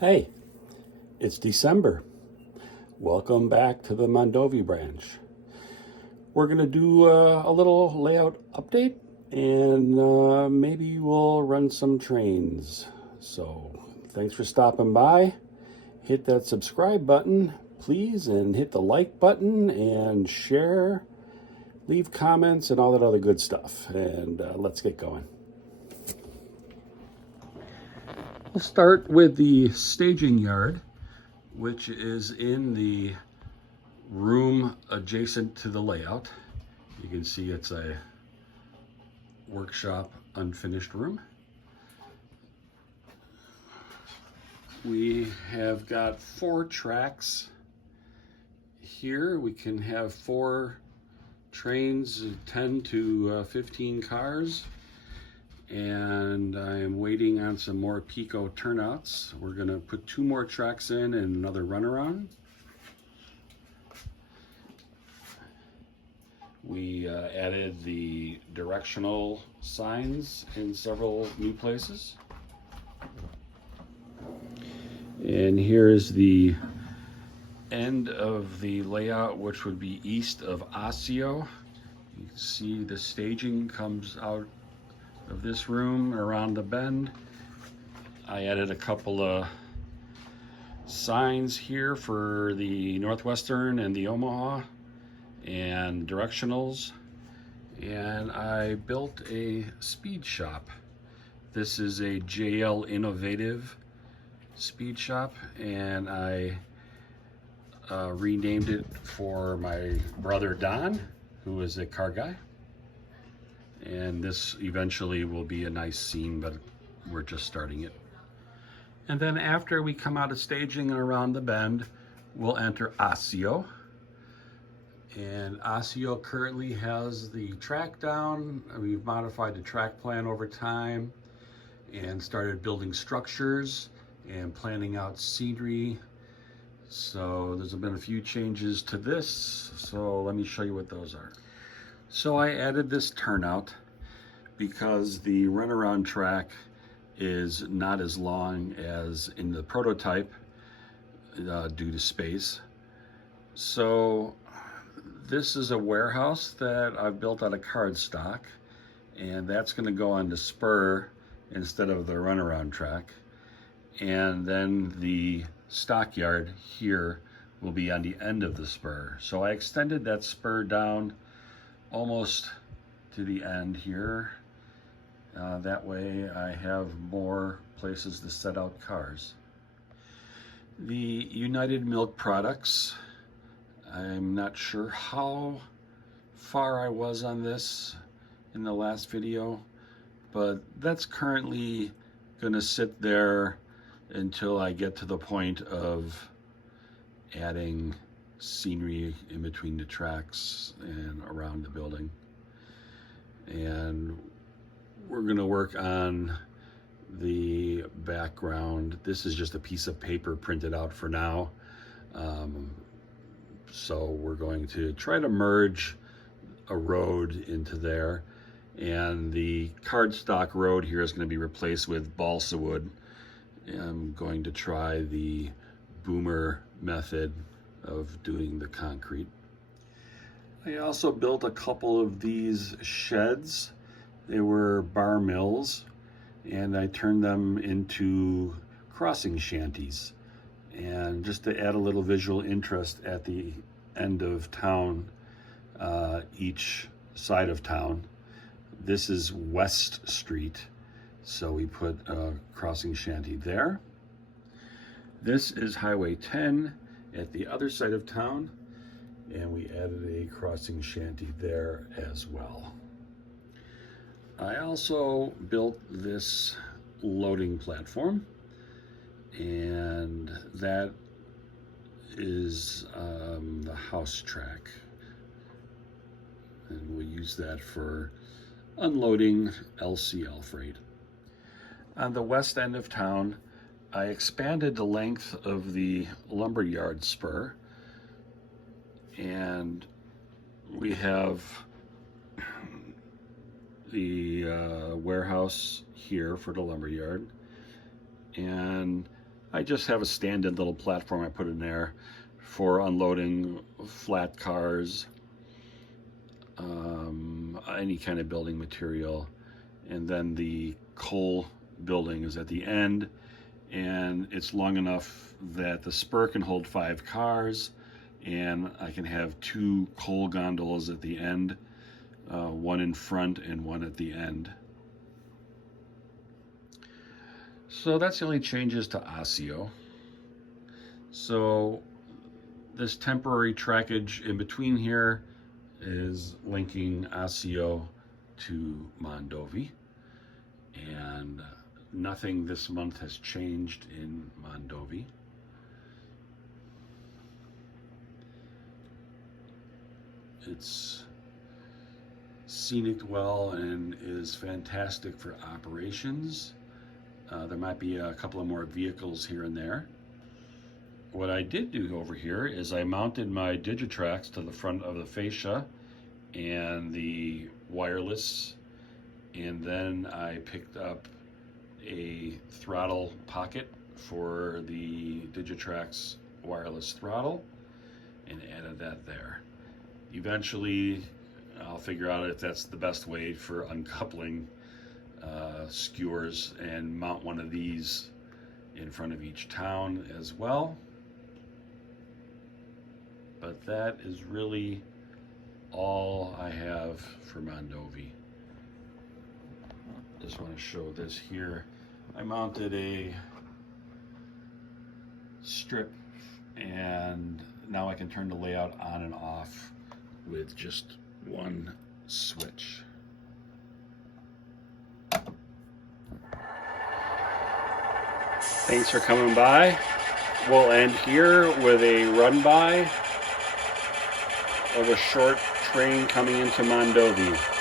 Hey, it's December. Welcome back to the Mondovi branch. We're going to do a little layout update and maybe we'll run some trains. So thanks for stopping by. Hit that subscribe button, please, and hit the like button and share, leave comments and all that other good stuff. And let's get going. We'll start with the staging yard, which is in the room adjacent to the layout. You can see it's a workshop unfinished room. We have got 4 tracks here. We can have 4 trains, 10 to 15 cars. And I am waiting on some more Pico turnouts. We're gonna put 2 more tracks in and another runaround. We added the directional signs in several new places. And here's the end of the layout, which would be east of Osseo. You can see the staging comes out of this room around the bend. I added a couple of signs here for the Northwestern and the Omaha and directionals, and I built a speed shop. This is a JL Innovative speed shop, and I renamed it for my brother Don, who is a car guy. And this eventually will be a nice scene, but we're just starting it. And then after we come out of staging and around the bend, we'll enter Osseo. And Osseo currently has the track down. We've modified the track plan over time and started building structures and planning out scenery. So there's been a few changes to this. So let me show you what those are. So I added this turnout because the runaround track is not as long as in the prototype due to space. So this is a warehouse that I've built out of cardstock, and that's going to go on the spur instead of the runaround track. And then the stockyard here will be on the end of the spur. So I extended that spur down almost to the end here. That way I have more places to set out cars. The United Milk products, I'm not sure how far I was on this in the last video, but that's currently going to sit there until I get to the point of adding scenery in between the tracks and around the building. And we're going to work on the background. This is just a piece of paper printed out for now. So we're going to try to merge a road into there. And the cardstock road here is going to be replaced with balsa wood. I'm going to try the boomer method of doing the concrete. I also built a couple of these sheds. They were bar mills, and I turned them into crossing shanties. And just to add a little visual interest at the end of town, each side of town. This is West Street, so we put a crossing shanty there. This is Highway 10 at the other side of town, and we added a crossing shanty there as well. I also built this loading platform, and that is the house track, and we use that for unloading LCL freight. On the west end of town, I expanded the length of the lumberyard spur, and we have the warehouse here for the lumberyard, and I just have a stand-in little platform I put in there for unloading flat cars, any kind of building material. And then the coal building is at the end, and it's long enough that the spur can hold 5 cars, and I can have 2 coal gondolas at the end, one in front and one at the end. So that's the only changes to Osseo. So this temporary trackage in between here is linking Osseo to Mondovi, and nothing this month has changed in Mondovi. It's scenic well and is fantastic for operations. There might be a couple of more vehicles here and there. What I did do over here is I mounted my Digitrax to the front of the fascia and the wireless, and then I picked up a throttle pocket for the Digitrax wireless throttle and added that there. Eventually I'll figure out if that's the best way for uncoupling skewers and mount one of these in front of each town as well. But that is really all I have for Mondovi. Just want to show this here. I mounted a strip, and now I can turn the layout on and off with just one switch. Thanks for coming by. We'll end here with a run by of a short train coming into Mondovi.